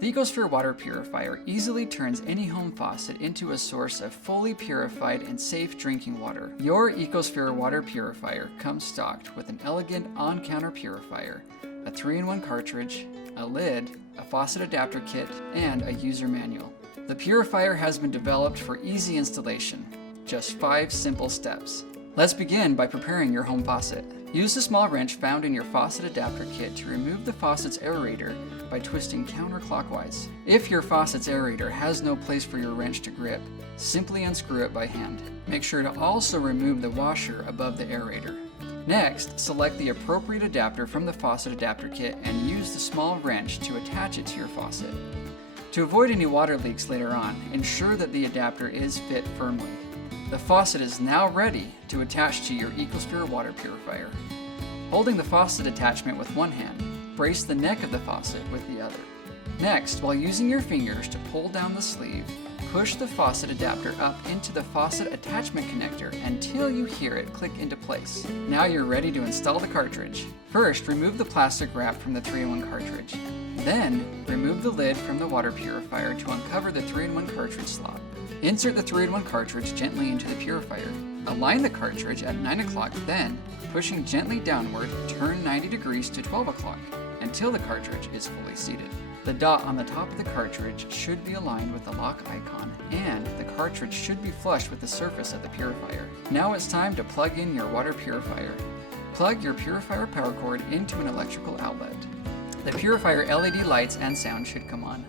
The EcoSphere Water Purifier easily turns any home faucet into a source of fully purified and safe drinking water. Your EcoSphere Water Purifier comes stocked with an elegant on-counter purifier, a 3-in-1 cartridge, a lid, a faucet adapter kit, and a user manual. The purifier has been developed for easy installation. Just 5 simple steps. Let's begin by preparing your home faucet. Use the small wrench found in your faucet adapter kit to remove the faucet's aerator by twisting counterclockwise. If your faucet's aerator has no place for your wrench to grip, simply unscrew it by hand. Make sure to also remove the washer above the aerator. Next, select the appropriate adapter from the faucet adapter kit and use the small wrench to attach it to your faucet. To avoid any water leaks later on, ensure that the adapter is fit firmly. The faucet is now ready to attach to your EcoSphere Water Purifier. Holding the faucet attachment with one hand, brace the neck of the faucet with the other. Next, while using your fingers to pull down the sleeve, push the faucet adapter up into the faucet attachment connector until you hear it click into place. Now you're ready to install the cartridge. First, remove the plastic wrap from the 3-in-1 cartridge. Then, remove the lid from the water purifier to uncover the 3-in-1 cartridge slot. Insert the 3-in-1 cartridge gently into the purifier. Align the cartridge at 9 o'clock, then, pushing gently downward, turn 90 degrees to 12 o'clock until the cartridge is fully seated. The dot on the top of the cartridge should be aligned with the lock icon, and the cartridge should be flush with the surface of the purifier. Now it's time to plug in your water purifier. Plug your purifier power cord into an electrical outlet. The purifier LED lights and sound should come on.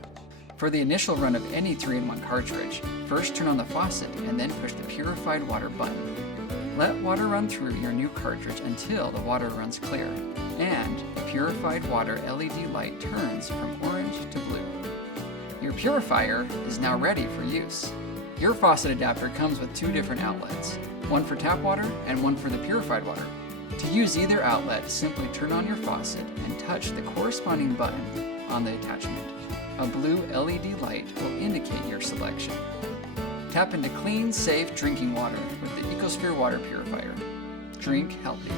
For the initial run of any 3-in-1 cartridge, first turn on the faucet and then push the purified water button. Let water run through your new cartridge until the water runs clear, and the purified water LED light turns from orange to blue. Your purifier is now ready for use. Your faucet adapter comes with 2 different outlets, one for tap water and one for the purified water. To use either outlet, simply turn on your faucet and touch the corresponding button on the attachment. A blue LED light will indicate your selection. Tap into clean, safe drinking water with the EcoSphere Water Purifier. Drink healthy.